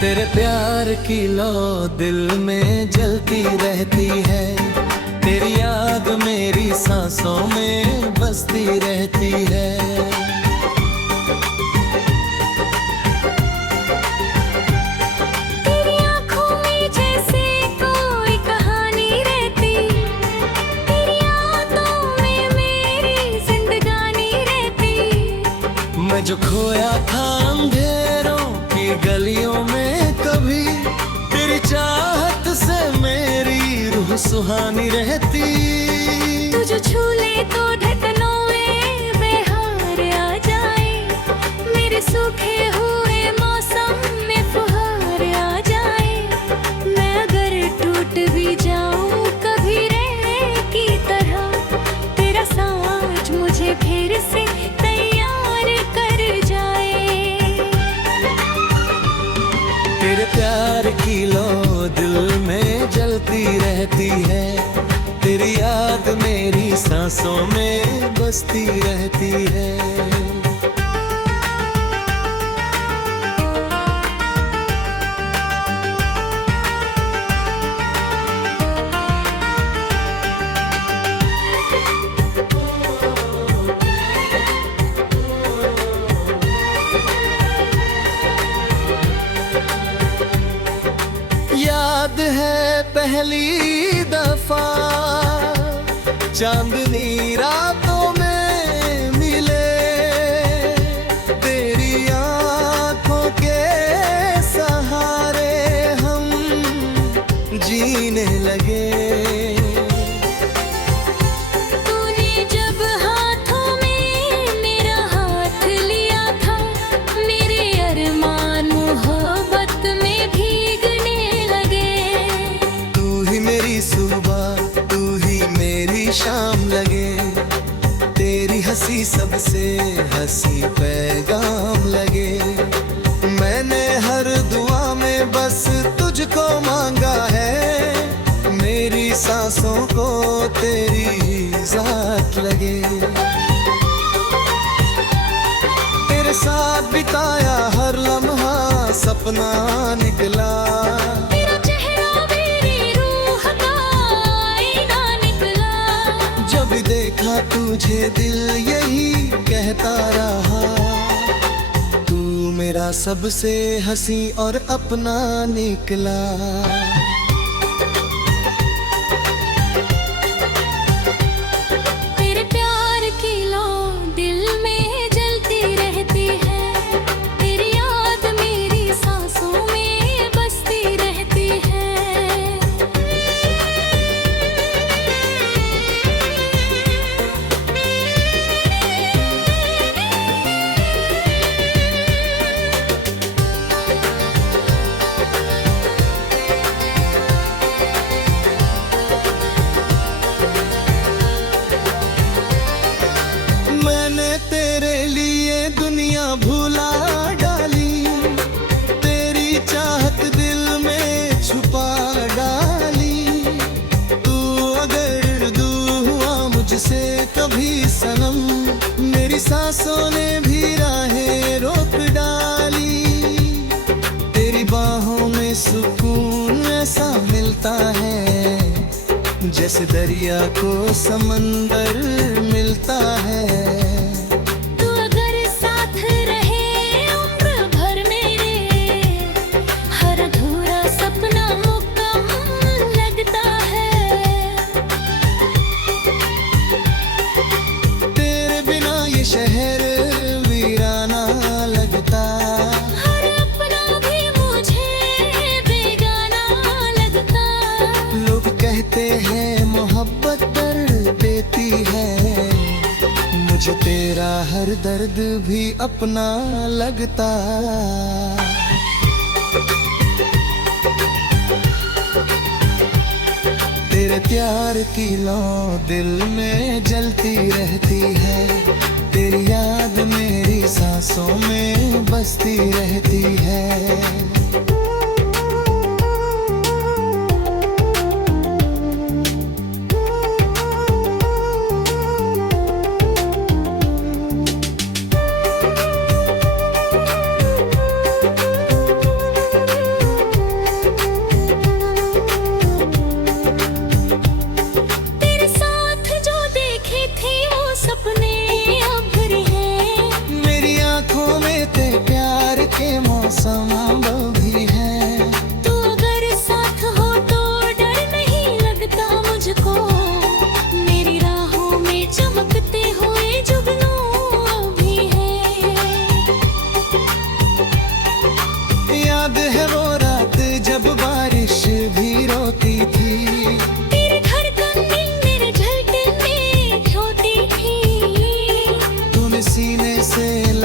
तेरे प्यार की लौ दिल में जलती रहती है, तेरी याद मेरी सांसों में बसती रहती है। तेरी आँखों में जैसे कोई कहानी रहती, तेरी यादों में मेरी जिंदगानी रहती। मैं जो खोया था अंधेरों की गलियों में, कभी तेरी चाहत से मेरी रूह सुहानी रहती। तुझे छू ले तो धड़कनों में बहार आ जाए, मेरे सूखे हुए मौसम में फुहार आ जाए। मैं अगर टूट भी जाऊं कभी रहने की तरह, तेरा साथ मुझे फिर से तैयार कर जाए। तेरे प्यार की लौ दिल में जलती रहती है, तेरी याद मेरी सांसों में बसती रहती है। याद है पहली दफा चांदनी रातों में मिले, तेरी आंखों के सहारे हम जीने लगे। तूने जब हाथों में मेरा हाथ लिया था, मेरे अरमान मोहब्बत में भीगने लगे। तू ही मेरी सुबह, तू ही मेरी शाम लगे, तेरी हंसी सबसे हंसी पैगाम लगे। मैंने हर दुआ में बस तुझको मांगा है, मेरी सांसों को तेरी जात लगे। तेरे साथ बिताया हर लम्हा सपना निकला, तेरा चेहरा मेरी रूह का आईना निकला। जब देखा तुझे दिल यही कहता रहा, तू मेरा सबसे हंसी और अपना निकला। तेरे प्यार की लौ दिल में जलती रहती है, तेरी याद मेरी सांसों में बसती रहती है। मैंने तेरे लिए दुनिया भुला डाली, तेरी चाहत दिल में छुपा डाली। तू अगर दूर हुआ मुझसे कभी सनम, मेरी सांसों ने भी राहें रोक डाली। तेरी बाहों में सुकून ऐसा मिलता है, जैसे दरिया को समंदर मिलता है। तू अगर साथ रहे उम्र भर मेरे, हर अधूरा सपना मुकम्मल लगता है। तेरे बिना ये शहर वीराना लगता, हर अपना भी मुझे बेगाना लगता। लोग कहते हैं मोहब्बत दर्द देती है, मुझे तेरा हर दर्द भी अपना लगता। तेरे प्यार की लौ दिल में जलती रहती है, तेरी याद मेरी सांसों में बसती रहती है।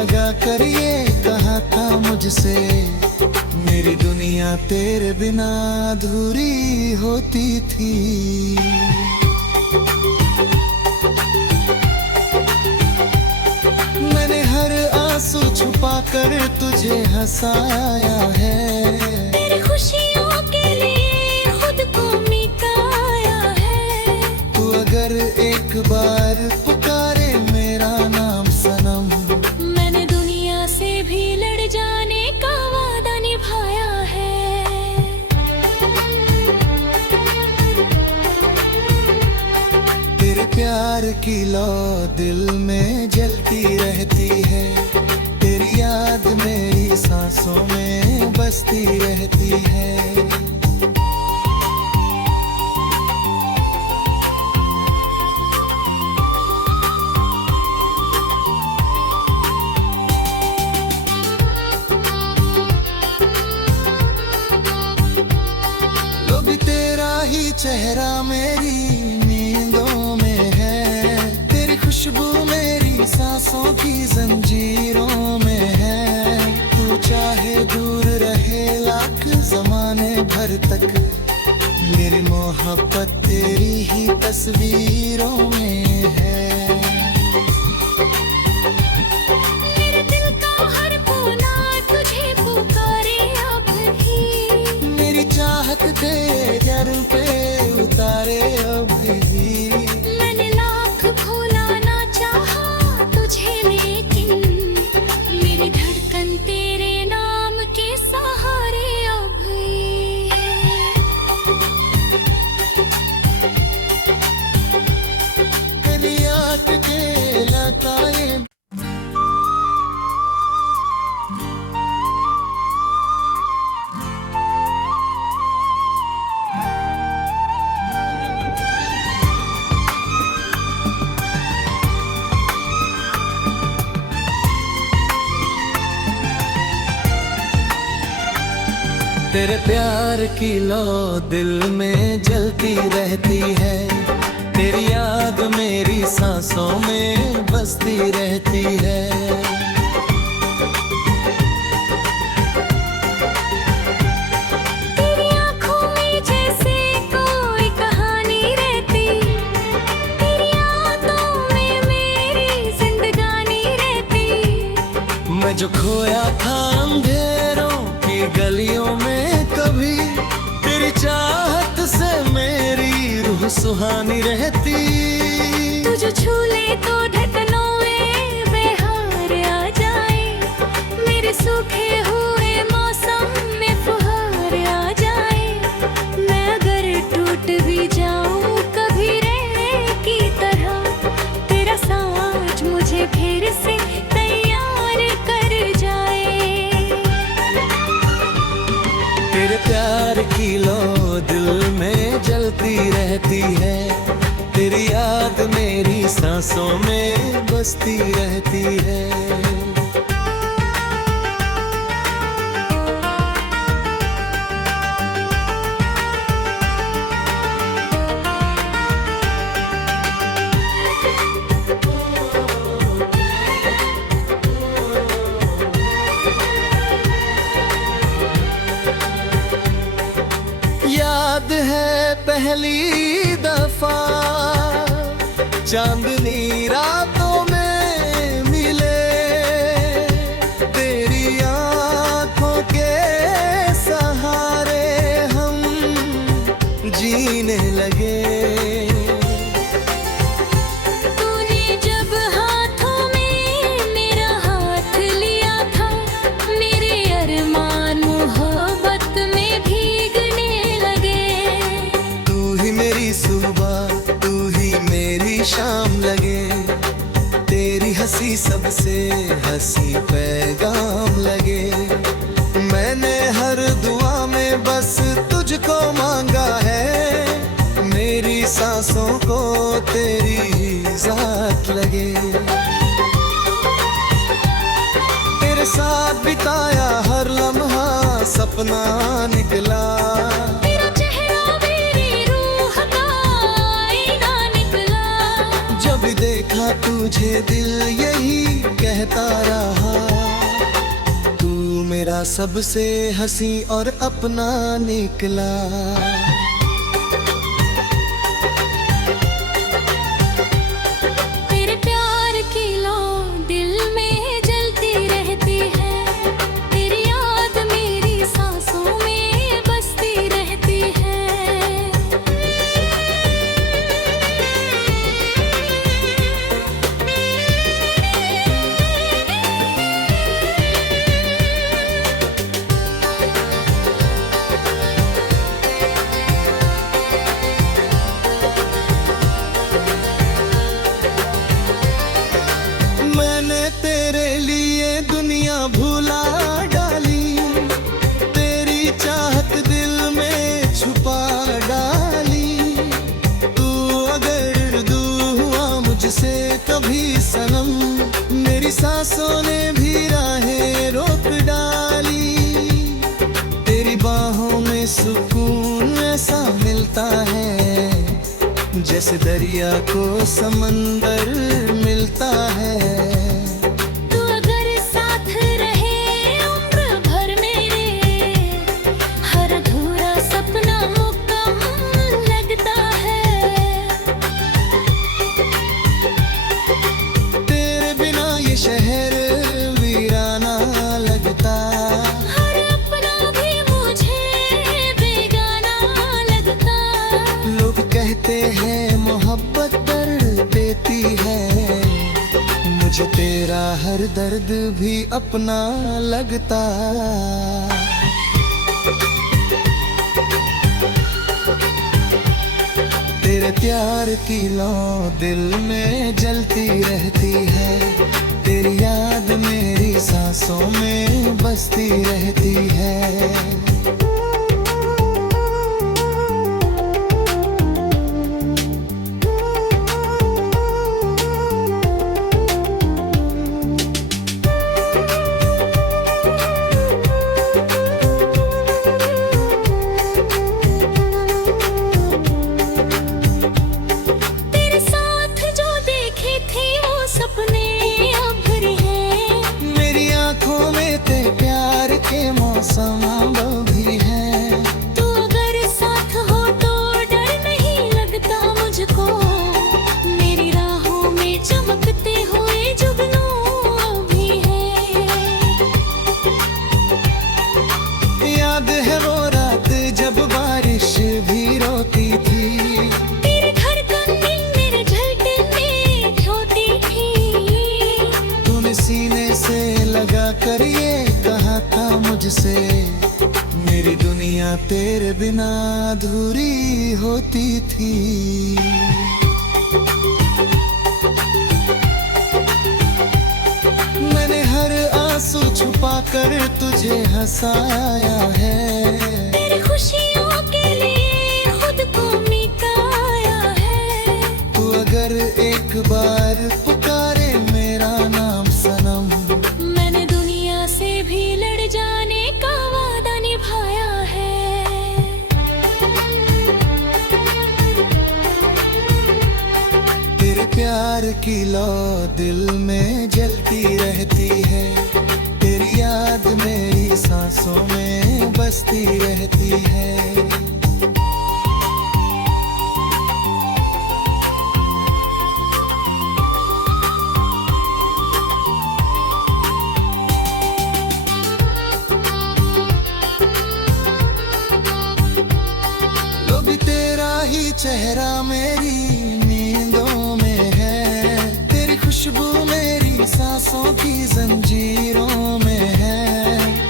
लगा कर ये कहा था मुझसे, मेरी दुनिया तेरे बिना अधूरी होती थी। मैंने हर आंसू छुपा कर तुझे हंसाया है, तेरी खुशियों के लिए खुद को मिटाया है। तू अगर एक बार पुकारे मेरा नाम सनम, मैंने दुनिया से भी लड़ जाने का वादा निभाया है। तेरे प्यार की लौ दिल में जलती रहती है, तेरी याद मेरी सांसों में बसती रहती है। लो भी तेरा ही चेहरा मेरी नींदों में है, तेरी खुशबू मेरी सांसों की जंजीरों में है। तू चाहे दूर रहे लाख जमाने भर तक, मेरी मोहब्बत तेरी ही तस्वीरों में है। मेरे दिल का हर कोना तुझे पुकारे अब ही, मेरी चाहत के जर पे उतारे अब ही। मैंने लाख भुलाना चाहा तुझे, लेकिन मेरी धड़कन तेरे नाम के सहारे अब ही। कलियां के लताएं तेरे प्यार की लौ दिल में जलती रहती है, तेरी याद मेरी सांसों में बसती रहती है। तेरी आँखों में जैसे कोई कहानी रहती, तेरी यादों में मेरी जिंदगानी रहती। मैं जो खोया था अंधेरों की गलियों में कभी, तेरी चाहत से मेरी रूह सुहानी रहती। तू जो छू ले तो धड़कनों में बहार आ जाए, मेरे सूखे हुए मौसम में फुहार आ जाए। मैं अगर टूट भी जाऊं कभी रहने की तरह, तेरा साथ मुझे फिर से तैयार कर जाए। तेरे प्यार की लौ दिल में जलती रहती है, तेरी याद मेरी सांसों में बसती रहती है। याद है पहली दफा चांदनी रातों में मिले, तेरी आंखों के सहारे हम जीने लगे। तूने जब हाथों में मेरा हाथ लिया था, मेरे अरमान मोहब्बत में भीगने लगे। तू ही मेरी सुबह, तू ही मेरी शाम लगे, तेरी हंसी सबसे हंसी पैगाम लगे। मैंने हर दुआ में बस तुझको मांगा है, मेरी सांसों को तेरी जात लगे। तेरे साथ बिताया हर लम्हा सपना निकला, तेरा चेहरा मेरी रूह का आईना निकला। जब देखा तुझे दिल यही कहता रहा, दिखा सबसे हंसी और अपना निकला। तेरे प्यार की लौ दिल में जलती रहती है, तेरी याद मेरी सांसों में बसती रहती है। मैंने तेरे लिए दुनिया भुला डाली, तेरी चाहत दिल में छुपा डाली। तू अगर दूर हुआ मुझसे कभी सनम, मेरी सांसों ने भी राहें रोक डाली। तेरी बाहों में सुकून ऐसा मिलता है जैसे दरिया को समंदर मिलता है। तू अगर साथ रहे उम्र भर मेरे, हर अधूरा सपना मुकम्मल लगता है। तेरे बिना ये शहर वीराना लगता, हर अपना भी मुझे बेगाना लगता। लोग कहते हैं मोहब्बत दर्द देती है, मुझे तेरा हर दर्द भी अपना लगता। तेरे प्यार की लौ दिल में जलती रहती है, तेरी याद मेरी सांसों में बसती रहती है। तेरे साथ जो देखे थे वो सपने अभरे हैं, मेरी आंखों में तेरे प्यार के मौसम भी है। तू अगर साथ हो तो डर नहीं लगता मुझको, मेरी राहों में चमकते हुए जुगनू भी है। याद है वो रात जब बारिश भी रोती थी, तेरी धड़कन मेरे झलके में होती थी। तूने सीने से लगा कर ये कहा था मुझसे, मेरी दुनिया तेरे बिना अधूरी होती थी। मैंने हर आंसू छुपा कर तुझे हंसाया है, तेरी खुशियों के लिए खुद को मिटाया है। तू अगर एक बार पुकारे मेरा नाम सनम, मैंने दुनिया से भी लड़ जाने का वादा निभाया है। तेरे प्यार की लौ दिल में जलती रहती है, तेरी याद मेरी सांसों में बसती रहती है। लो भी तेरा ही चेहरा मेरी नींदों में है, तेरी खुशबू मेरी सांसों की जंजीरों में है।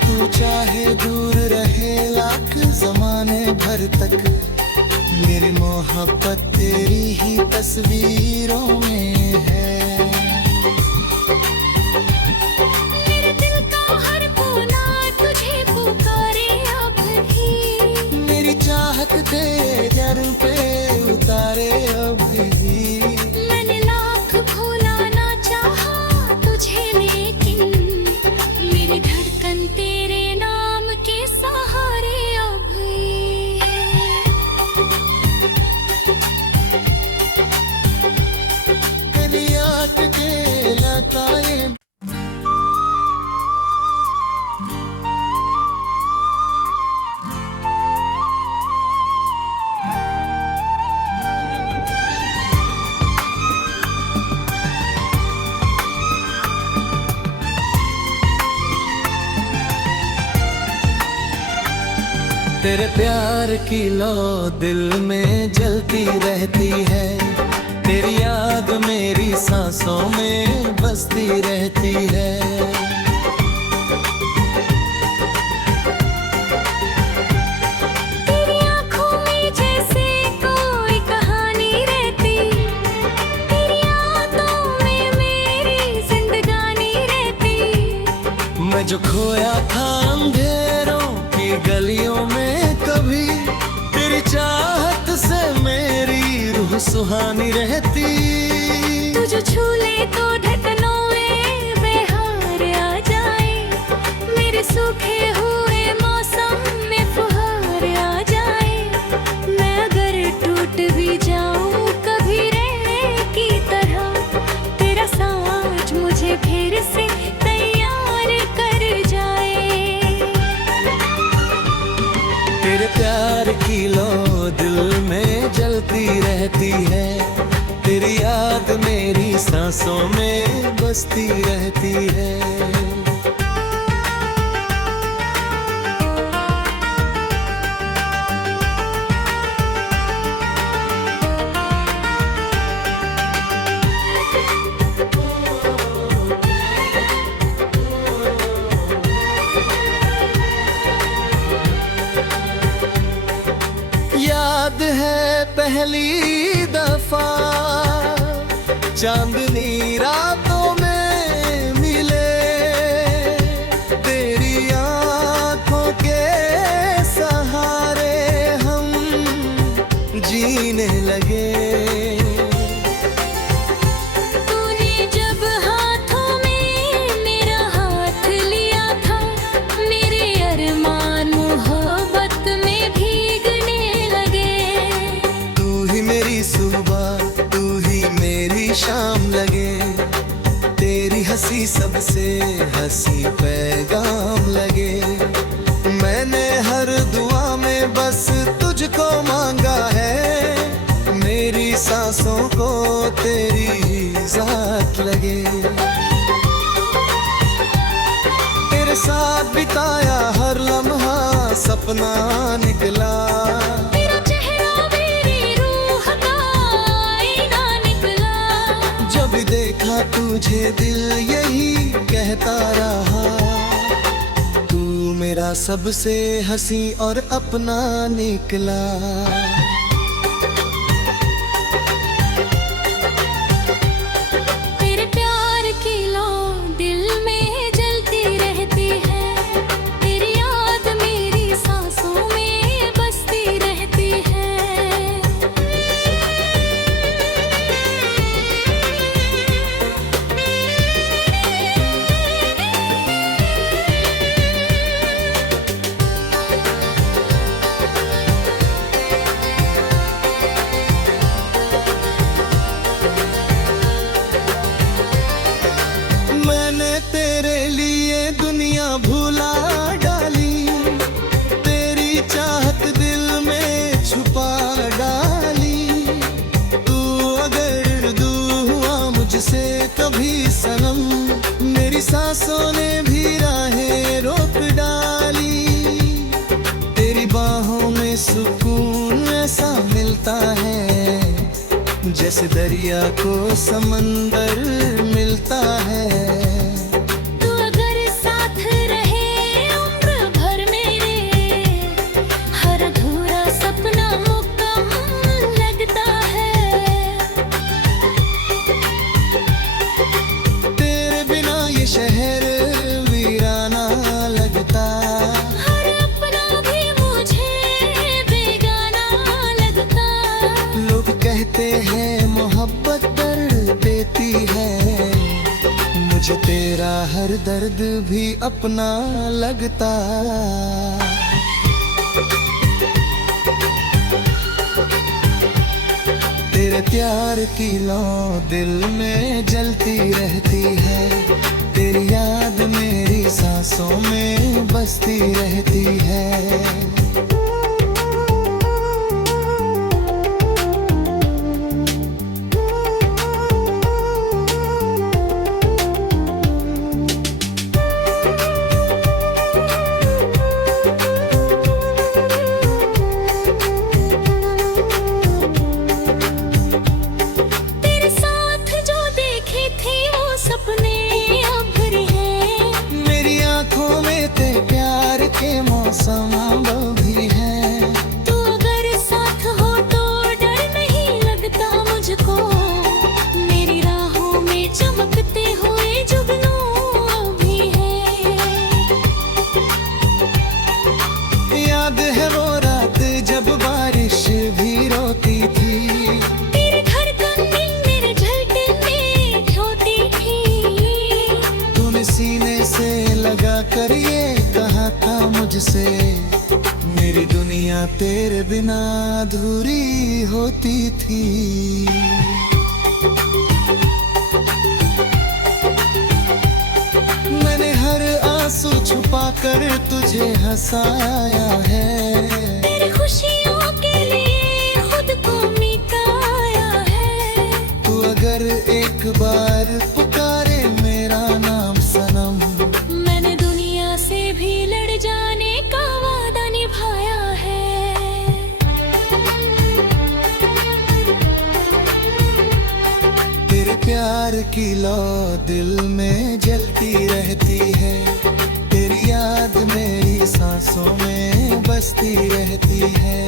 तू चाहे दूर रहे लाख जमाने भर तक, मेरी मोहब्बत तेरी ही तस्वीरों में है। मेरे दिल का हर कोना तुझे पुकारे अब भी, मेरी चाहत तेरे जर पे उतारे अभी। मैंने लाख भुलाना चाहा तुझे, लेकिन मेरी धड़कन तेरे नाम के सहारे अब कलियाँ तेरे प्यार की लौ दिल में जलती रहती है, तेरी याद मेरी सांसों में बसती रहती है। तेरी आँखों में जैसे कोई कहानी रहती, तेरी यादों में मेरी जिंदगानी रहती। मैं जो खोया था अंधेरों की गलियों में, कभी तेरी चाहत से मेरी रूह सुहानी रहती। तू जो छू ले तो धड़कनों में बहार आ जाए, मेरे सूखे हुए मौसम में फुहार आ जाए। मैं अगर टूट भी जाऊं कभी रहने की तरह, तेरा साथ मुझे फिर से तैयार कर जाए। तेरे प्यार की लौ दिल में जलती रहती है, तेरी याद मेरी सांसों में बसती रहती है। याद है पहली दफा चांदनी रातों में मिले, तेरी आंखों के सहारे हम जीने लगे। तूने जब हाथों में मेरा हाथ लिया था, मेरे अरमान मोहब्बत में भीगने लगे। तू ही मेरी सुबह, तू ही मेरी शाम लगे, तेरी हंसी सबसे हंसी पैगाम लगे। मैंने हर दुआ में बस तुझको मांगा है, मेरी सांसों को तेरी जात लगे। तेरे साथ बिताया हर लम्हा सपना निकला, तेरा चेहरा मेरी रूह का आईना निकला। जब देखा तुझे दिल यही कहता रहा, तू मेरा सबसे हंसी और अपना निकला। तेरे प्यार की लौ दिल में जलती रहती है, तेरी याद मेरी सांसों में बसती रहती है। मैंने तेरे लिए दुनिया भुला डाली, तेरी चाहत दिल में छुपा डाली। तू अगर दूर हुआ मुझसे कभी सनम, मेरी सांसों ने भी राहें रोक डाली। तेरी बाहों में सुकून ऐसा मिलता है, जैसे दरिया को समंदर मिलता है। तू अगर साथ रहे उम्र भर मेरे, हर अधूरा सपना मुकम्मल लगता है। तेरे बिना ये शहर वीराना लगता, हर अपना भी मुझे बेगाना लगता। लोग कहते हैं मोहब्बत दर्द देती है, मुझे तेरा हर दर्द भी अपना लगता। तेरे प्यार की लौ दिल में जलती रहती है, तेरी याद मेरी सांसों में बसती रहती है। संभव भी है। तू अगर साथ हो तो डर नहीं लगता मुझको, मेरी राहों में चमकते हुए जुगनू भी है। याद है वो रात जब बारिश भी रोती थी, तेरी धड़कन मेरे झलके में होती थी। तूने सीने से लगा कर ये कहा था मुझसे, मेरी दुनिया तेरे बिना अधूरी होती थी। मैंने हर आंसू छुपा कर तुझे हंसाया है, तेरी खुशियों के लिए खुद को मिटाया है। तू अगर एक बार पुकारे मेरा नाम सनम, मैंने दुनिया से भी लड़ जाने का वादा निभाया है। तेरे प्यार की लौ दिल में जलती रहती है, तेरी याद मेरी सांसों में बसती रहती है।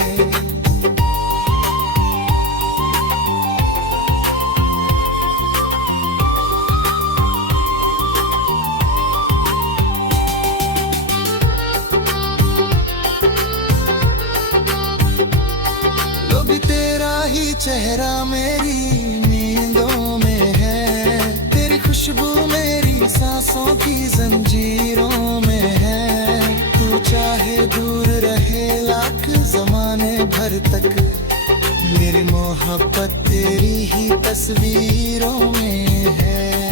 लो भी तेरा ही चेहरा मेरी नींदों में है, तेरी खुशबू मेरी सांसों की जंजीरों में है। तू चाहे दूर रहे लाख जमाने भर तक, मेरी मोहब्बत तेरी ही तस्वीरों में है।